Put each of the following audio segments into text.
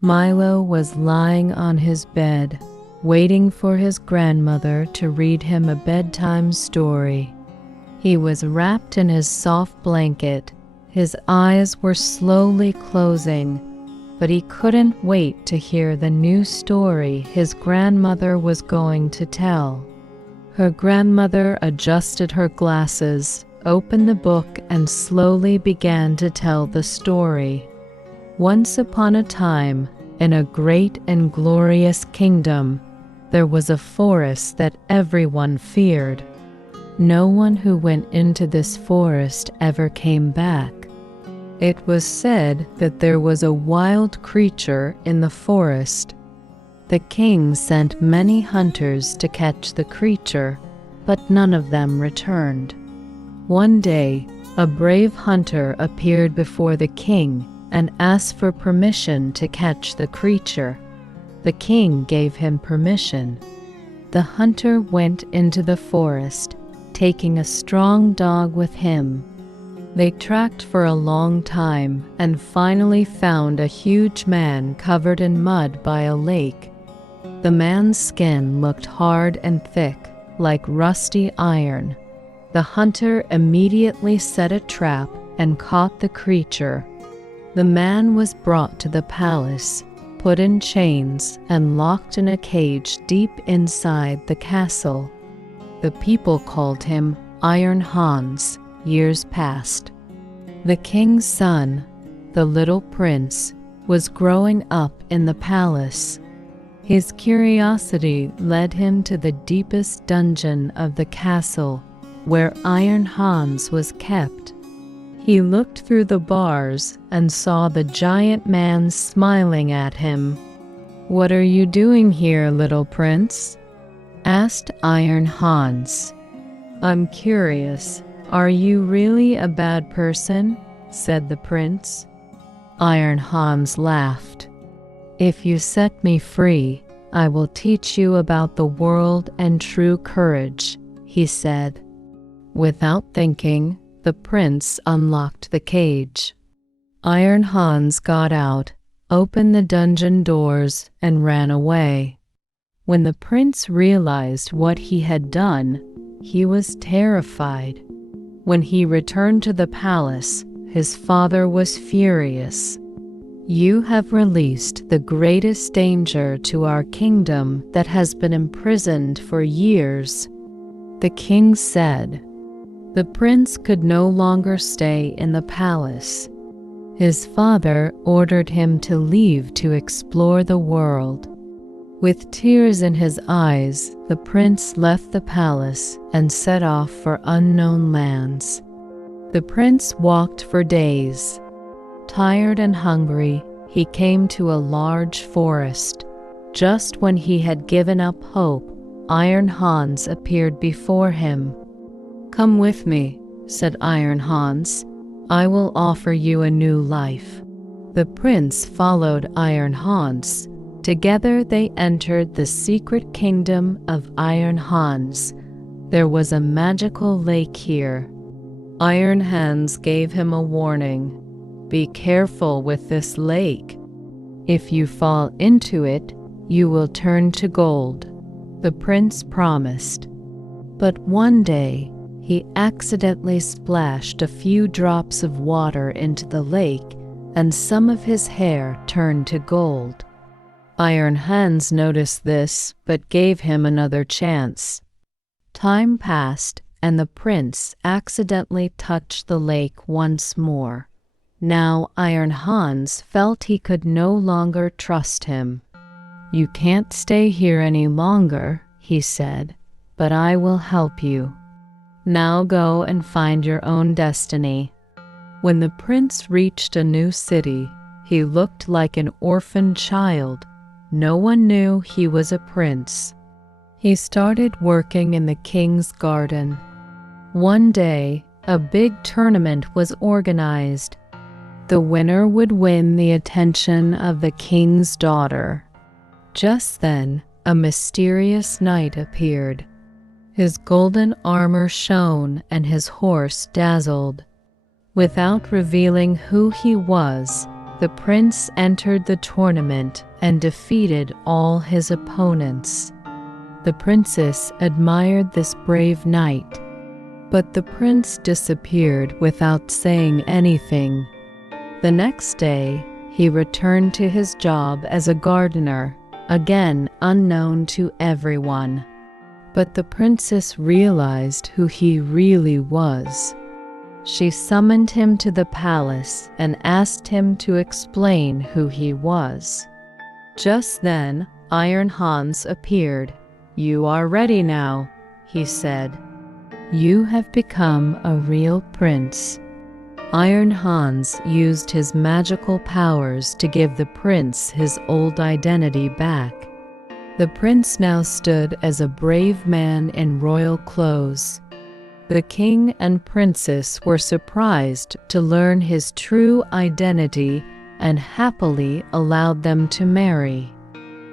Milo was lying on his bed, waiting for his grandmother to read him a bedtime story. He was wrapped in his soft blanket. His eyes were slowly closing, but he couldn't wait to hear the new story his grandmother was going to tell. Her grandmother adjusted her glasses, opened the book, and slowly began to tell the story. Once upon a time, in a great and glorious kingdom, there was a forest that everyone feared. No one who went into this forest ever came back. It was said that there was a wild creature in the forest. The king sent many hunters to catch the creature, but none of them returned. One day, a brave hunter appeared before the king and asked for permission to catch the creature. The king gave him permission. The hunter went into the forest, taking a strong dog with him. They tracked for a long time and finally found a huge man covered in mud by a lake. The man's skin looked hard and thick, like rusty iron. The hunter immediately set a trap and caught the creature. The man was brought to the palace, put in chains, and locked in a cage deep inside the castle. The people called him Iron Hans. Years passed. The king's son, the little prince, was growing up in the palace. His curiosity led him to the deepest dungeon of the castle, where Iron Hans was kept. He looked through the bars and saw the giant man smiling at him. "What are you doing here, little prince?" asked Iron Hans. "I'm curious. Are you really a bad person?" said the prince. Iron Hans laughed. "If you set me free, I will teach you about the world and true courage," he said. Without thinking, the prince unlocked the cage. Iron Hans got out, opened the dungeon doors, and ran away. When the prince realized what he had done, he was terrified. When he returned to the palace, his father was furious. "You have released the greatest danger to our kingdom that has been imprisoned for years," the king said. The prince could no longer stay in the palace. His father ordered him to leave to explore the world. With tears in his eyes, the prince left the palace and set off for unknown lands. The prince walked for days. Tired and hungry, he came to a large forest. Just when he had given up hope, Iron Hans appeared before him. "Come with me," said Iron Hans. "I will offer you a new life." The prince followed Iron Hans. Together they entered the secret kingdom of Iron Hans. There was a magical lake here. Iron Hans gave him a warning. "Be careful with this lake. If you fall into it, you will turn to gold," the prince promised. But one day, he accidentally splashed a few drops of water into the lake, and some of his hair turned to gold. Iron Hans noticed this, but gave him another chance. Time passed, and the prince accidentally touched the lake once more. Now Iron Hans felt he could no longer trust him. "You can't stay here any longer," he said, "but I will help you. Now go and find your own destiny." When the prince reached a new city, he looked like an orphan child. No one knew he was a prince. He started working in the king's garden. One day, a big tournament was organized. The winner would win the attention of the king's daughter. Just then, a mysterious knight appeared. His golden armor shone and his horse dazzled. Without revealing who he was, The prince entered the tournament and defeated all his opponents. The princess admired this brave knight, but the prince disappeared without saying anything. The next day, he returned to his job as a gardener, again unknown to everyone. But the princess realized who he really was. She summoned him to the palace and asked him to explain who he was. Just then, Iron Hans appeared. "You are ready now," he said. "You have become a real prince." Iron Hans used his magical powers to give the prince his old identity back. The prince now stood as a brave man in royal clothes. The king and princess were surprised to learn his true identity and happily allowed them to marry.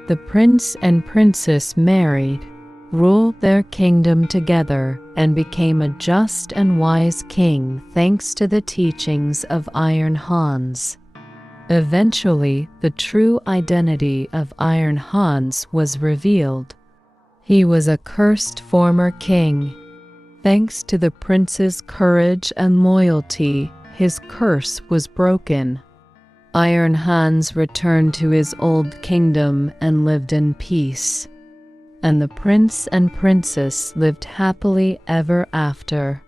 The prince and princess married, ruled their kingdom together, and became a just and wise king thanks to the teachings of Iron Hans. Eventually, the true identity of Iron Hans was revealed. He was a cursed former king. Thanks to the prince's courage and loyalty, his curse was broken. Iron Hans returned to his old kingdom and lived in peace. And the prince and princess lived happily ever after.